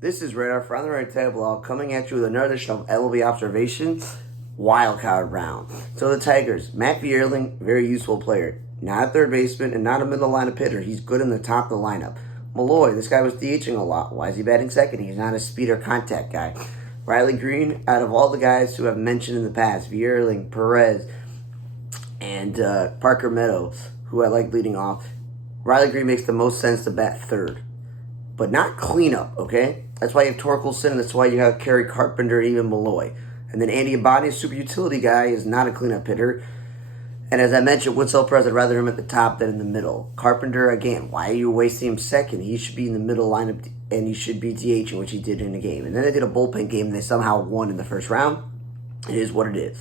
This is Radar from the Red Table Blog coming at you with another edition of MLB Observations Wild Card Round. So the Tigers, Matt Vierling, very useful player. Not a third baseman and not a middle lineup hitter. He's good in the top of the lineup. Malloy, this guy was DHing a lot. Why is he batting second? He's not a speed or contact guy. Riley Green, out of all the guys who have mentioned in the past, Vierling, Perez, and Parker Meadows, who I like leading off, Riley Green makes the most sense to bat third. But not cleanup, okay? That's why you have Torkelson, and that's why you have Kerry Carpenter and even Malloy. And then Andy Abadi, a super utility guy, is not a cleanup hitter. And as I mentioned, Woodsell Perez, I'd rather him at the top than in the middle. Carpenter, again, why are you wasting him second? He should be in the middle lineup, and he should be DHing, which he did in the game. And then they did a bullpen game, and they somehow won in the first round. It is what it is.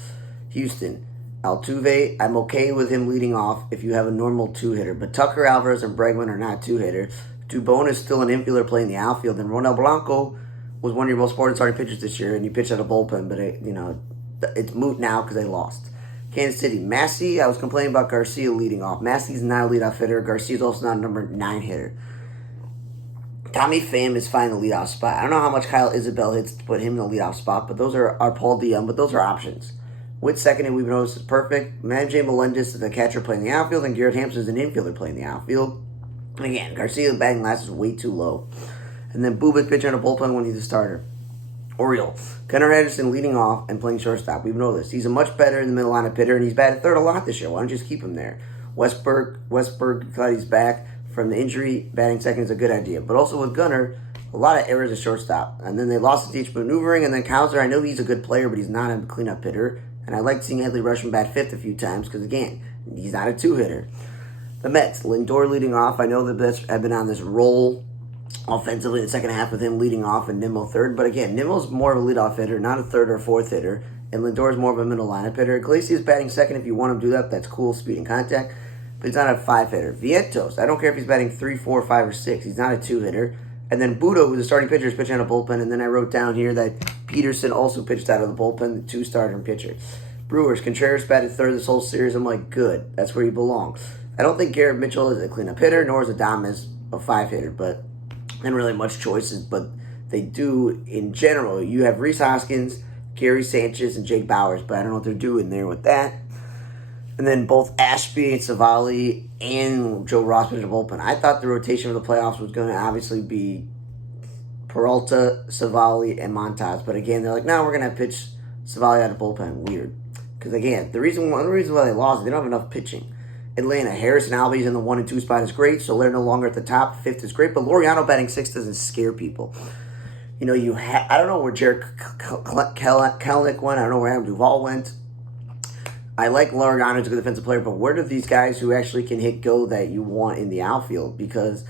Houston, Altuve, I'm okay with him leading off if you have a normal two-hitter. But Tucker, Alvarez, and Bregman are not two-hitters. Dubon is still an infielder playing the outfield, and Ronel Blanco was one of your most important starting pitchers this year, and you pitched out a bullpen, but it's moot now because they lost. Kansas City, Massey, I was complaining about Garcia leading off. Massey's not a leadoff hitter. Garcia's also not a number 9 hitter. Tommy Pham is fine in the leadoff spot. I don't know how much Kyle Isabel hits to put him in the leadoff spot, but those are Paul DeYoung, but those are options. Witt second, and we've noticed is perfect. J. Melendez is the catcher playing the outfield, and Garrett Hampson is an infielder playing the outfield. And again, Garcia's batting last is way too low. And then Bubik pitching on a bullpen when he's a starter. Orioles, Gunnar Henderson leading off and playing shortstop. We know this. He's a much better in the middle lineup hitter, and he's batted third a lot this year. Why don't you just keep him there? Westberg, glad he's back from the injury. Batting second is a good idea. But also with Gunnar, a lot of errors at shortstop. And then they lost the DH maneuvering, and then Kowser, I know he's a good player, but he's not a cleanup hitter. And I like seeing Headley Rushman bat fifth a few times because, again, he's not a two-hitter. The Mets, Lindor leading off. I know the Mets have been on this roll offensively in the second half with him leading off and Nimmo third. But again, Nimmo's more of a leadoff hitter, not a third or fourth hitter. And Lindor's more of a middle lineup hitter. Iglesias batting second if you want him to do that. That's cool, speed and contact. But he's not a 5-hitter. Vientos, I don't care if he's batting 3, 4, 5, or 6. He's not a 2-hitter. And then Budo, who's the starting pitcher, is pitching out of bullpen. And then I wrote down here that Peterson also pitched out of the bullpen, the 2-starter pitcher. Brewers, Contreras batted third this whole series. I'm like, good. That's where he belongs. I don't think Garrett Mitchell is a cleanup hitter, nor is Adames a 5-hitter, but not really much choices. But they do, in general, you have Rhys Hoskins, Gary Sanchez, and Jake Bowers, but I don't know what they're doing there with that. And then both Ashby and Savali and Joe Ross pitched a bullpen. I thought the rotation for the playoffs was going to obviously be Peralta, Savali, and Montas. But again, they're like, no, we're going to pitch Savali out of bullpen. Weird. Because again, one of the reasons why they lost is they don't have enough pitching. Atlanta, Harrison Albies in the 1 and 2 spot is great, so they're no longer at the top. 5th is great, but Laureano batting 6th doesn't scare people. You know, I don't know where Jared Kelenic went. I don't know where Adam Duvall went. I like Laureano as a good defensive player, but where do these guys who actually can hit go that you want in the outfield? Because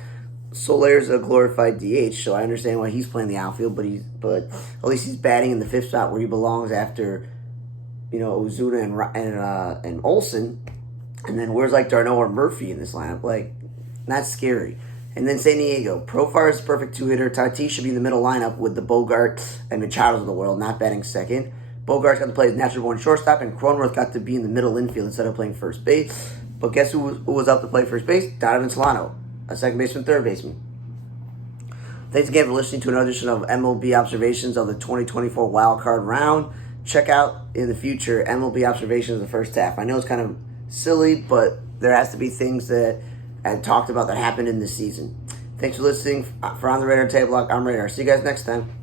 Solaire's a glorified DH, so I understand why he's playing the outfield, but at least he's batting in the 5th spot where he belongs after, Ozuna and Olsen. And then where's Darno or Murphy in this lineup? Not scary. And then San Diego. Profar is a perfect 2-hitter. Tatis should be in the middle lineup with the Bogarts and Machados of the world, not batting second. Bogarts got to play as natural born shortstop, and Cronenworth got to be in the middle infield instead of playing first base. But guess who was up to play first base? Donovan Solano, a second baseman, third baseman. Thanks again for listening to another edition of MLB Observations of the 2024 Wild Card Round. Check out in the future MLB Observations of the first half. I know it's kind of silly, but there has to be things that I talked about that happened in this season. Thanks for listening. For On the Radar Table Block, I'm Radar. See you guys next time.